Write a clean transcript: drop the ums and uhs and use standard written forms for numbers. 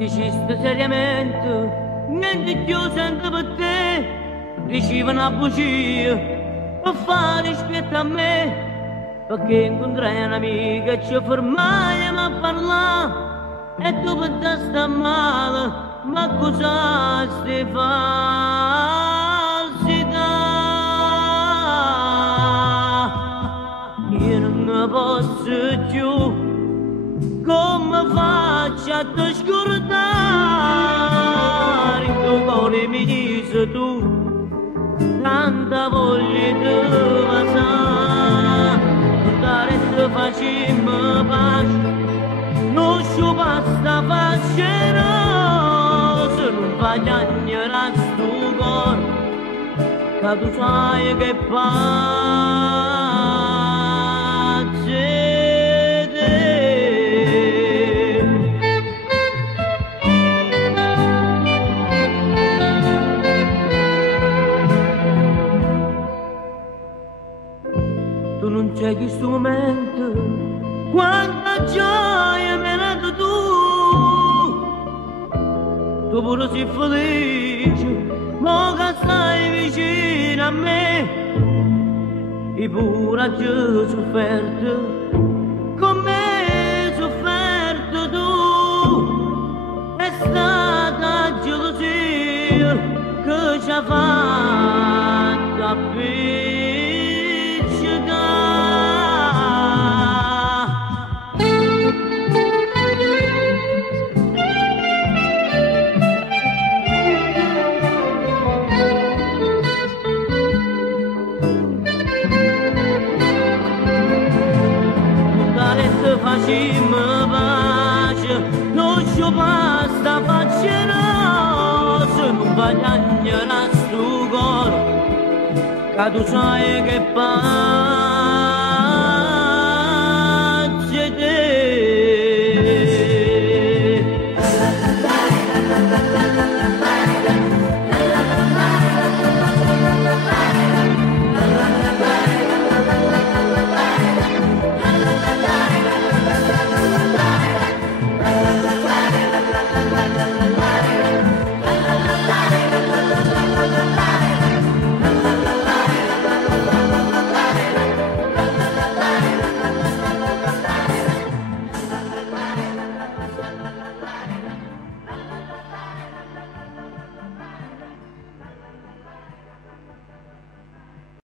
Diciste seriamente, niente più sento per te, diceva una bugia, per fare rispetto a me, perché incontrai un'amica e ci fermai a parlare, e tu per te sta male, ma cosa stai falsità? Io non ne posso più, come faccio a te scordare? In tuo cuore mi dici tu, tanta voglia di passare, andare e facciamo pace, non ci basta facere, se non fai agnerare sto cuore, che tu sai che pace. Tu non c'è questo momento, quanta gioia mi hai dato tu pure sei felice, ma che stai vicino a me, e pure hai sofferto, come hai sofferto tu, è stata gelosia che ci ha fatto appiccicare. Facciamo pace, non ci basta facere, se non vai a sto cuore, che tu sai che pace.